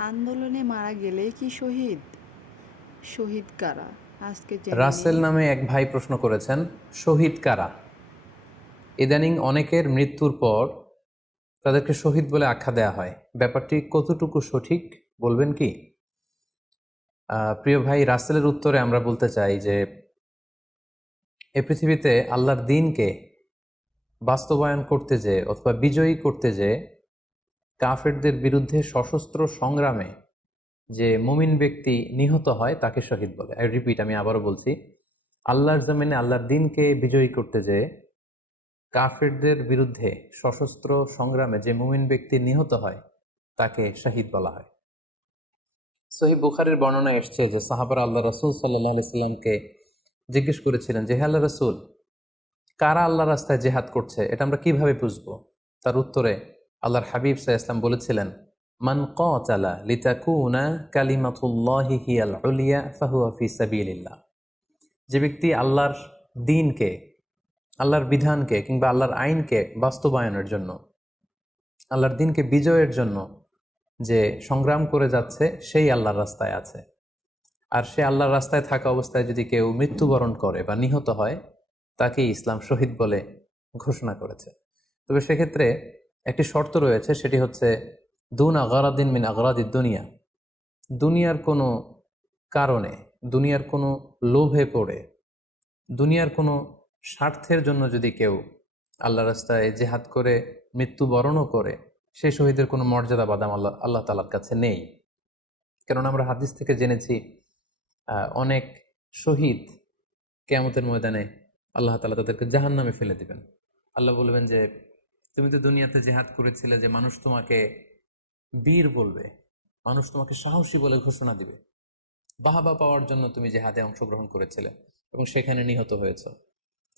আন্দোলনে মারা গেলেই কি শহীদ? শহীদ কারা? আজকে জেনে রাসেল নিই। নামে এক ভাই প্রশ্ন করেছেন, শহীদ কারা? ইদানিং অনেকের মৃত্যুর পর তাদেরকে শহীদ বলে আখ্যা দেয়া হয়। ব্যাপারটি কতটুকু সঠিক বলবেন কি? প্রিয় ভাই, রাসেলের উত্তরে আমরা বলতে চাই যে এ পৃথিবীতে আল্লাহর দ্বীনকে বাস্তবায়ন করতে যেয়ে অথবা বিজয়ী করতে যেয়ে কাফেরদের বিরুদ্ধে সশস্ত্র সংগ্রামে যে মুমিন ব্যক্তি নিহত হয় তাকে শহীদ বলে। আই রিপিট, আমি আবারও বলছি, আল্লাহর জমিনে আল্লাহর দ্বীনকে বিজয়ী করতে যেয়ে কাফেরদের বিরুদ্ধে সশস্ত্র সংগ্রামে যে মুমিন ব্যক্তি নিহত হয় তাকে শহীদ বলা হয়। সহিহ বুখারীর বর্ণনা এসছে যে সাহাবারা আল্লাহ রাসূল সাল্লাল্লাহু আলাইহি সাল্লামকে জিজ্ঞেস করেছিলেন যে, হে আল্লাহ রাসূল, কারা আল্লাহ রাস্তায় জেহাদ করছে এটা আমরা কিভাবে বুঝবো? তার উত্তরে আল্লাহর হাবিব সাল্লাল্লাহু আলাইহি সাল্লাম বলেছিলেন, মান কাতালা লিতাকুনা কালিমাতুল্লাহি হিয়াল উলিয়া ফাহুয়া ফি সাবিলিল্লাহ। যে ব্যক্তি আল্লাহর দ্বীনকে, আল্লাহর বিধানকে কিংবা আল্লাহর আইনকে বাস্তবায়নের জন্য, আল্লাহর দ্বীনকে বিজয়ের জন্য যে সংগ্রাম করে যাচ্ছে সেই আল্লাহর রাস্তায় আছে। আর সে আল্লাহর রাস্তায় থাকা অবস্থায় যদি কেউ মৃত্যুবরণ করে বা নিহত হয় তাকেই ইসলাম শহীদ বলে ঘোষণা করেছে। তবে সেক্ষেত্রে একটি শর্ত রয়েছে, সেটি হচ্ছে দুন আগারাদিন মিন আগারাদিদ দুনিয়া। দুনিয়ার কোনো কারণে, দুনিয়ার কোনো লোভে পড়ে, দুনিয়ার কোনো স্বার্থের জন্য যদি কেউ আল্লাহ রাস্তায় জেহাদ করে মৃত্যুবরণও করে, সেই শহীদের কোনো মর্যাদা বাদাম আল্লাহ আল্লাহ তাআলার কাছে নেই। কেননা আমরা হাদিস থেকে জেনেছি অনেক শহীদ কিয়ামতের ময়দানে আল্লাহ তাআলা তাদেরকে জাহান্নামে ফেলে দিবেন। আল্লাহ বলবেন যে, তুমি তো দুনিয়াতে জেহাদ করেছিলে যে মানুষ তোমাকে বীর বলবে, মানুষ তোমাকে সাহসী বলে ঘোষণা দিবে, বাহাবা পাওয়ার জন্য তুমি জেহাদে অংশগ্রহণ করেছিলে এবং সেখানে নিহত হয়েছ।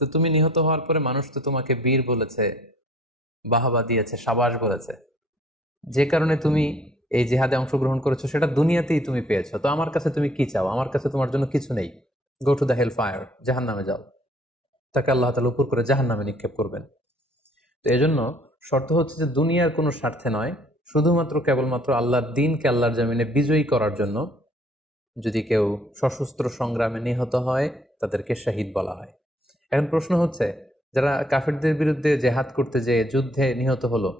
তো তুমি নিহত হওয়ার পরে মানুষ তো তোমাকে বীর বলেছে, বাহাবা দিয়েছে, সাবাস বলেছে, যে কারণে তুমি এই জেহাদে অংশগ্রহণ করেছো সেটা দুনিয়াতেই তুমি পেয়েছো। তো আমার কাছে তুমি কি চাও? আমার কাছে তোমার জন্য কিছু নেই। Go to the hell fire, জাহান নামে যাও। তাকে আল্লাহ তাআলা উপর করে জাহান নামে নিক্ষেপ করবেন। তো এজন্য শর্ত হচ্ছে যে দুনিয়ার কোনো স্বার্থে নয়, শুধুমাত্র কেবলমাত্র আল্লাহর দ্বীনকে আল্লাহর জমিনে বিজয়ী করার জন্য যদি কেউ সশস্ত্র সংগ্রামে নিহত হয় তাদেরকে শহীদ বলা হয়। এখন প্রশ্ন হচ্ছে, যারা কাফেরদের বিরুদ্ধে জেহাদ করতে যেয়ে যুদ্ধে নিহত হলো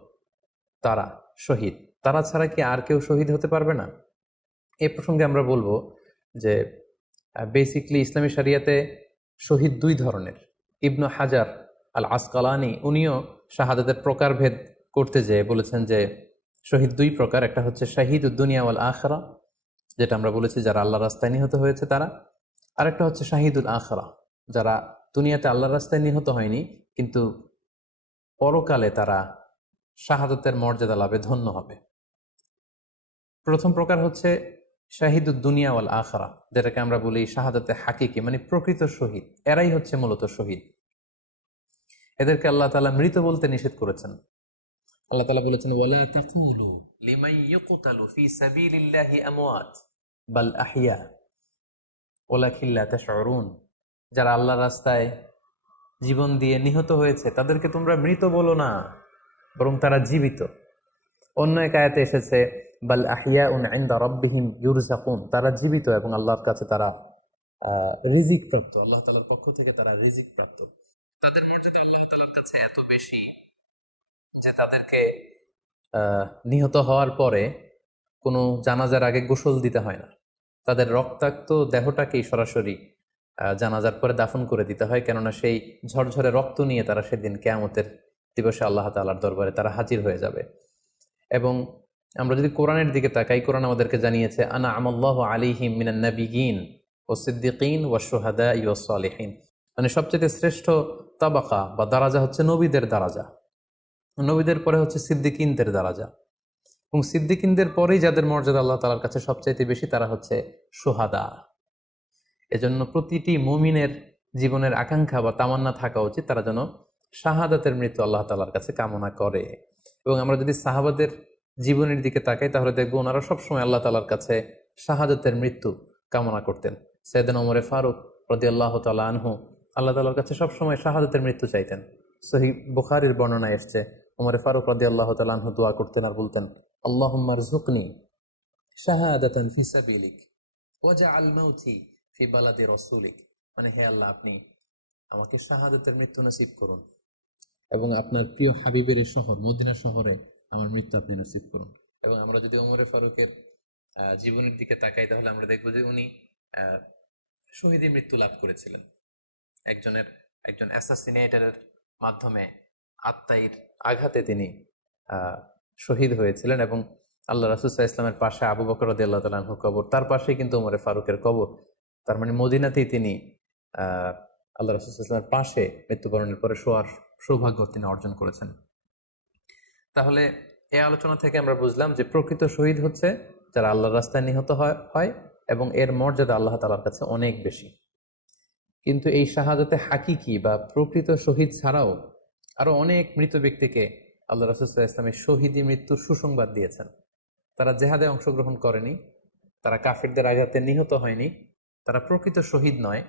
তারা শহীদ, তারা ছাড়া কি আর কেউ শহীদ হতে পারবে না? এই প্রসঙ্গে আমরা বলবো যে বেসিকলি ইসলামী শরিয়াতে শহীদ দুই ধরনের। ইবনু হাজার আল আসকালানি উনিও শাহাদাতের প্রকারভেদ করতে যেয়ে বলেছেন যে শহীদ দুই প্রকার। একটা হচ্ছে শাহিদ উদ্দুনিয়া ওয়াল আখরা, যেটা আমরা বলেছি যারা আল্লাহ রাস্তায় নিহত হয়েছে তারা। আরেকটা হচ্ছে শাহিদুল আখরা, যারা দুনিয়াতে আল্লাহর রাস্তায় নিহত হয়নি কিন্তু পরকালে তারা শাহাদাতের মর্যাদা লাভে ধন্য হবে। প্রথম প্রকার হচ্ছে শাহিদুদ দুনিয়া ওয়াল আখরা, যেটাকে আমরা বলি শাহাদাতে হাকিকি, মানে প্রকৃত শহীদ। এরাই হচ্ছে মূলত শহীদ। এদেরকে আল্লাহ তাআলা মৃত বলতে নিষেধ করেছেন। আল্লাহ তাআলা বলেছেন, ওয়ালা তাকুলু লিমান ইউকতালু ফি সাবিলিল্লাহি আমওয়াত বাল আহইয়া ওয়ালাকিন লা তাশউরুন। যারা আল্লাহর রাস্তায় জীবন দিয়ে নিহত হয়েছে তাদেরকে তোমরা মৃত বলো না, বরং তারা জীবিত। অন্য এক আয়াতে এসেছে, বাল আহিয়াউন ইনদা রাব্বিহিম ইউরযাকুন, তারা জীবিত এবং আল্লাহর কাছে তারা রিজিক প্রাপ্ত, আল্লাহ তাআলার পক্ষ থেকে তারা রিজিক প্রাপ্ত। তাদের মর্যাদা আল্লাহ তাআলার কাছে এত বেশি যে তাদেরকে নিহত হওয়ার পরে কোনো জানাজার আগে গোসল দিতে হয় না। তাদের রক্তাক্ত দেহটাকেই সরাসরি জানাজার পরে দাফন করে দিতে হয়, কেননা সেই ঝরঝরে রক্ত নিয়ে তারা সেদিন কিয়ামতের দিবসে আল্লাহ তাআলার দরবারে তারা হাজির হয়ে যাবে। এবং আমরা যদি কোরআনের দিকে তাকাই, কোরআন আমাদেরকে জানিয়েছে, আনা আমাল্লাহু আলাইহিম মিনান নাবিয়িন ওয়াস সিদ্দিকিন ওয়াশ শুহাদাই ওয়াস সালিহিন, মানে সবচেয়ে শ্রেষ্ঠ তাবাকা বা দারাজা হচ্ছে নবীদের দারাজা, নবীদের পরে হচ্ছে সিদ্দিকিনদের দারাজা, এবং সিদ্দিকিনদের পরেই যাদের মর্যাদা আল্লাহ তাআলার কাছে সবচাইতে বেশি তারা হচ্ছে শুহাদা। এজন্য প্রতিটি মুমিনের জীবনের আকাঙ্ক্ষা বা তামান্না থাকা উচিত তারা যেন শাহাদাতের মৃত্যু আল্লাহ তাআলার কাছে কামনা করে। এবং আমরা যদি সাহাবাদের জীবনের দিকে তাকাই তাহলে দেখবো ওনারা সবসময় আল্লাহ তাআলার কাছে শাহাদাতের মৃত্যু কামনা করতেন। সাইয়েদনা ওমর ফারুক রাদিয়াল্লাহু তাআলা আনহু আল্লাহ তাআলার কাছে সবসময় শাহাদাতের মৃত্যু চাইতেন। সহিহ বুখারীর বর্ণনায় এসেছে, ওমর ফারুক রাদিয়াল্লাহু তাআলা আনহু দোয়া করতেন আর বলতেন, আল্লাহুম্মা রযুকনি শাহাদাতান ফি সাবিলিক ওয়াজআল মাউতি ফি বালাদি রাসূলিক, মানে হে আল্লাহ, আপনি আমাকে শাহাদাতের মৃত্যু নসিব করুন এবং আপনার প্রিয় হাবিবের এই শহর মদিনা শহরে আমার মৃত্যু আপনি নসিব করুন। এবং আমরা যদি ওমরে ফারুকের জীবনের দিকে তাকাই, তাহলে আমরা দেখবো যে উনি আহ, শহীদী মৃত্যু লাভ করেছিলেন। একজন অ্যাসাসিনেটরের মাধ্যমে আত্মাইর আঘাতে তিনি শহীদ হয়েছিলেন। এবং আল্লাহ রাসূল সাল্লাল্লাহু আলাইহি ওয়াসাল্লামের পাশে আবু বকর রাদিয়াল্লাহু তাআলা আনহু কবর, তার পাশেই কিন্তু ওমরে ফারুকের কবর। তার মানে মদিনাতেই তিনি আহ আল্লাহ রাসূল সাল্লাল্লাহু আলাইহি ওয়াসাল্লামের পাশে মৃত্যুবরণের পরে শোয়ার সৌভাগ্য তিনি অর্জন করেছেন। তাহলে এই আলোচনা থেকে আমরা বুঝলাম যে প্রকৃত শহীদ হচ্ছে যারা আল্লাহর রাস্তায় নিহত হয় এবং এর মর্যাদা আল্লাহ তাআলার কাছে অনেক বেশি। কিন্তু এই শাহাদাতে হাকিকি বা প্রকৃত শহীদ ছাড়াও আরো অনেক মৃত ব্যক্তিকে আল্লাহ রাসূল সাল্লাল্লাহু আলাইহি ওয়াসাল্লাম শহীদী মৃত্যুর সুসংবাদ দিয়েছেন। তারা জেহাদে অংশগ্রহণ করেনি, তারা কাফিরদের আঘাতে নিহত হয়নি, তারা প্রকৃত শহীদ নয়,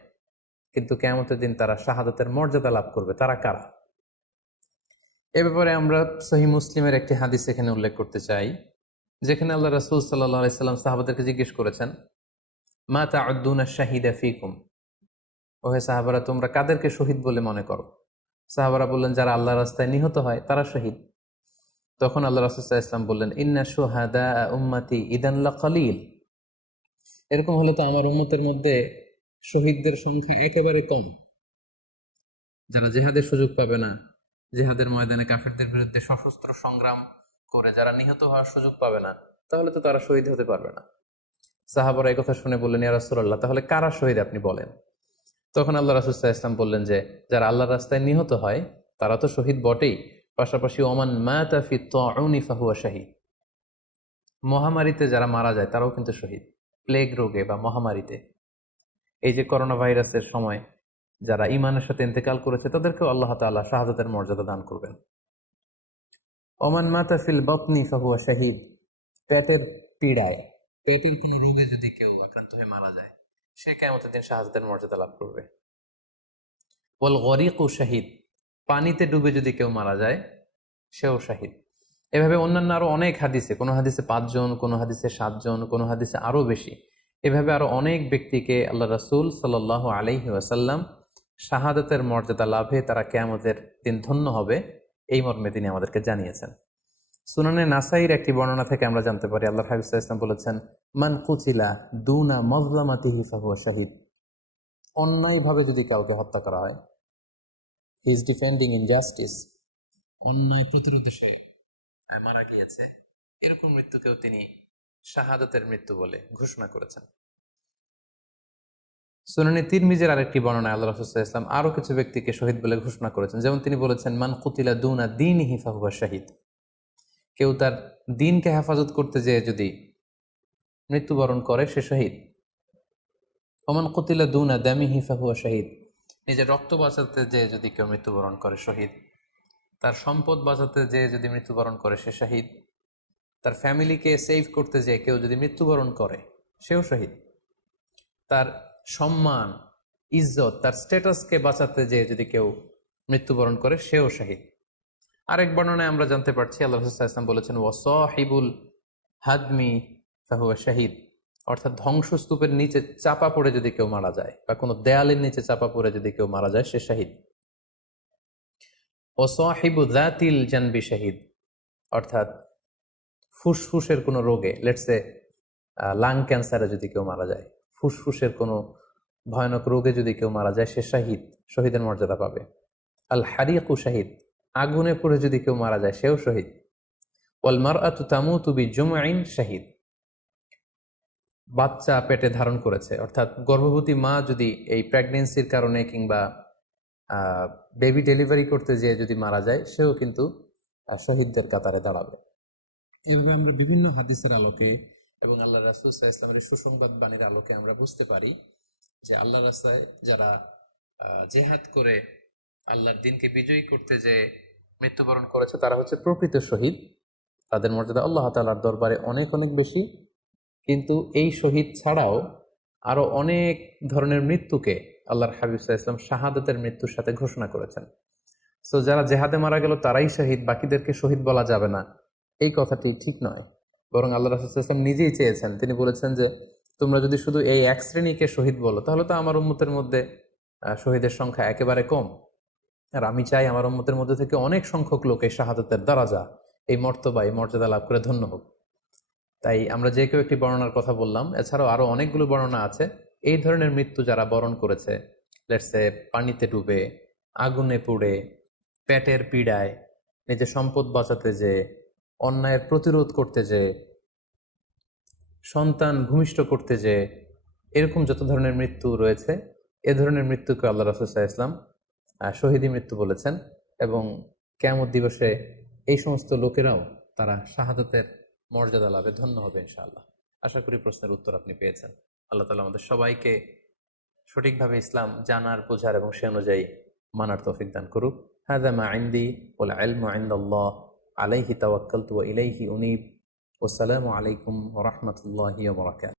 কিন্তু কিয়ামতের দিন তারা শাহাদাতের মর্যাদা লাভ করবে। তারা কারা? এ ব্যাপারে আমরা সহিহ মুসলিমের একটি হাদিস এখানে উল্লেখ করতে চাই, যেখানে আল্লাহ রাসূল সাল্লাল্লাহু আলাইহি সাল্লাম সাহাবাদেরকে জিজ্ঞেস করেছেন, মা তাউদ্দুনা শাহিদা ফিকুম, ওহে সাহাবারা, তোমরা কাদেরকে শহীদ বলে মনে করো? সাহাবারা বললেন, যারা আল্লাহর রাস্তায় নিহত হয় তারা শহীদ। তখন আল্লাহ রাসূল সাল্লাল্লাহু আলাইহি ওয়াসাল্লাম বললেন, ইন্না শুহাদা উম্মতি ইদান লাকালিল, এরকম হলে তো আমার উম্মতের মধ্যে শহীদদের সংখ্যা একেবারে কম। যারা জিহাদের সুযোগ পাবে না, জিহাদের ময়দানে কাফেরদের বিরুদ্ধে সশস্ত্র সংগ্রাম করে যারা নিহত হওয়ার সুযোগ পাবে না, তাহলে তো তারা শহীদ হতে পারবে না। সাহাবারা এই কথা শুনে বললেন, ইয়া রাসূলুল্লাহ, তাহলে কারা শহীদ আপনি বলেন। তখন আল্লাহ রাসূল সাল্লাল্লাহু আলাইহি ওয়াসাল্লাম বললেন যে যারা আল্লাহর রাস্তায় নিহত হয় তারা তো শহীদ বটেই, পাশাপাশি ওমান মাতা ফি তাউনি ফাহুয়া শাহীদ, মহামারীতে যারা মারা যায় তারাও কিন্তু শহীদ। প্লেগ রোগে বা মহামারীতে, এই যে করোনা ভাইরাসের সময় যারা ঈমানের সাথে ইন্তেকাল করেছে তাদেরকেও আল্লাহ তাআলা শাহাদাতের মর্যাদা দান করবেন। ওমান মাতা ফিল বাতনি ফাহুয়া শাহীদ, পেটের পীড়ায়, পেটের কোনো রোগে যদি কেউ আক্রান্ত হয়ে মারা যায়, সে কিয়ামতের দিন শাহাদাতের মর্যাদা লাভ করবে। ওয়াল গরিকু শাহীদ, পানিতে ডুবে যদি কেউ মারা যায় সেও শাহীদ। এভাবে অন্যান্য আরো অনেক হাদিসে, কোনো হাদিসে 5 জন, কোনো হাদিসে 7 জন, কোনো হাদিসে আরো বেশি, এভাবে আরো অনেক ব্যক্তিকে আল্লাহ রাসূল সাল্লাল্লাহু আলাইহি ওয়াসাল্লাম শাহাদাতের মর্যাদা লাভে তারা কিয়ামতের দিন ধন্য হবে এই মর্মে তিনি আমাদেরকে জানিয়েছেন। সুনানে নাসাইর একটি বর্ণনা থেকে আমরা জানতে পারি, আল্লাহর হাবিব সাল্লাল্লাহু আলাইহি ওয়াসাল্লাম বলেছেন, মান কুতিলা দুনা মাজলামাতিহি ফাহুয়া শাহীদ, অন্যায়ভাবে যদি কাউকে হত্যা করা হয়, হি ইজ ডিফেন্ডিং ইনজাস্টিস, অন্যায় প্রতিরোধে সে মারা গিয়েছে, এরকম মৃত্যুকেও তিনি শাহাদাতের মৃত্যু বলে ঘোষণা করেছেন। সুনানে তিরমিজির আরেকটি বর্ণনায় আল্লাহ রাসূল সাল্লাল্লাহু আলাইহি ওয়াসাল্লাম আরো কিছু ব্যক্তিকে শহীদ বলে ঘোষণা করেছেন। যেমন তিনি বলেছেন, মান কুতিলা দুনা দীনিহি ফাহুয়া শাহীদ, কেউ তার দ্বীনকে হেফাজত করতে যেয়ে যদি মৃত্যুবরণ করে সে শহীদ। ওমান কুতিলা দুনা দামিহি ফাহুয়া শাহীদ, নিজের রক্ত বাঁচাতে যেয়ে যদি কেউ মৃত্যুবরণ করে শহীদ। তার সম্পদ বাঁচাতে যেয়ে যদি মৃত্যুবরণ করে সে শহীদ। তার ফ্যামিলিকে সেভ করতে যেয়ে কেউ যদি মৃত্যুবরণ করে সেও শহীদ। তার সম্মান, ইজ্জত, তার স্ট্যাটাসকে বাঁচাতে যেয়ে যদি কেউ মৃত্যুবরণ করে সেও শহীদ। আরেক বর্ণনায় আমরা জানতে পারছি, আল্লাহ রাসূল সাল্লাল্লাহু আলাইহি ওয়াসাল্লাম বলেছেন, ওয়াসাহিবুল হাদমি ফাহুয়া শাহীদ, অর্থাৎ ধ্বংসস্তূপের নিচে চাপা পড়ে যদি কেউ মারা যায় বা কোনো দেয়ালের নিচে চাপা পড়ে যদি কেউ মারা যায় সে শহীদ। ওয়াসাহিবু যাতিল জানবি শাহীদ, অর্থাৎ ফুসফুসের কোনো রোগে, লেটসে লাং ক্যান্সারে যদি কেউ মারা যায়, ফুসফুসের কোনো ভয়ানক রোগে যদি কেউ মারা যায় সে শাহীদ, শহীদের মর্যাদা পাবে। আল হারিকু শাহীদ, আগুনে পড়ে যদি কেউ মারা যায় সেও শহীদ। ওয়াল মারআতু তামুতু বিজুমঈন শাহীদ, বাচ্চা পেটে ধারণ করেছে, অর্থাৎ গর্ভবতী মা যদি এই প্রেগনেন্সির কারণে কিংবা বেবি ডেলিভারি করতে যেয়ে যদি মারা যায় সেও কিন্তু শহীদদের কাতারে দাঁড়াবে। এভাবে আমরা বিভিন্ন হাদিসের আলোকে এবং আল্লাহ রাসূল সাল্লাল্লাহু আলাইহি ওয়াসাল্লামের সুসংবাদ বাণীর আলোকে আমরা বুঝতে পারি যে আল্লাহর রাস্তায় যারা জিহাদ করে আল্লাহর দ্বীনকে বিজয়ী করতে যে মৃত্যুবরণ করেছে তারা হচ্ছে প্রকৃত শহীদ। তাদের মর্যাদা আল্লাহ তাআলার দরবারে অনেক অনেক বেশি। কিন্তু এই শহীদ ছাড়াও আরো অনেক ধরনের মৃত্যুকে আল্লাহর হাবিব সাল্লাল্লাহু আলাইহি ওয়াসাল্লাম শাহাদাতের মৃত্যুর সাথে ঘোষণা করেছেন। সো যারা জেহাদে মারা গেল তারাই শহীদ, বাকিদেরকে শহীদ বলা যাবে না, এই কথাটি ঠিক নয়। বরং আল্লাহ রাসূল সাল্লাল্লাহু আলাইহি ওয়াসাল্লাম নিজেই চেয়েছেন, তিনি বলেছেন যে তোমরা যদি শুধু এই এক শ্রেণীকে শহীদ বলো তাহলে তো আমার উম্মতের মধ্যে শহীদের সংখ্যা একেবারে কম। আর আমি চাই আমার উম্মতের মধ্যে থেকে অনেক সংখ্যক লোক এই শাহাদাতের দারাজা, এই মর্তবা, এই মর্যাদা লাভ করে ধন্য হোক। তাই আমরা যে কেউ একটি বর্ণনার কথা বললাম, এছাড়াও আরো অনেকগুলো বর্ণনা আছে। এই ধরনের মৃত্যু যারা বরণ করেছে, লেটসে পানিতে ডুবে, আগুনে পুড়ে, পেটের পীড়ায়, নিজের সম্পদ বাঁচাতে যে, অন্যায়ের প্রতিরোধ করতে যে, সন্তান ভূমিষ্ঠ করতে যে, এরকম যত ধরনের মৃত্যু রয়েছে, এ ধরনের মৃত্যুকে আল্লাহ রাসূল সাল্লাল্লাহু আলাইহি ওয়াসাল্লাম শহীদী মৃত্যু বলেছেন। এবং কিয়ামত দিবসে এই সমস্ত লোকেরাও তারা শাহাদাতের মর্যাদা লাভে ধন্য হবে ইনশাআল্লাহ। আশা করি প্রশ্নের উত্তর আপনি পেয়েছেন। আল্লাহ তাআলা আমাদের সবাইকে সঠিকভাবে ইসলাম জানার, বোঝার এবং সে অনুযায়ী মানার তৌফিক দান করুক। হাযা মা ইনদি ওয়াল ইলমু ইনদাল্লাহ আলাইহি তাওয়াক্কালতু ওয়া ইলাইহি উনীব। ওয়াসসালামু আলাইকুম ওয়া রাহমাতুল্লাহি ওয়া বারাকাতুহু।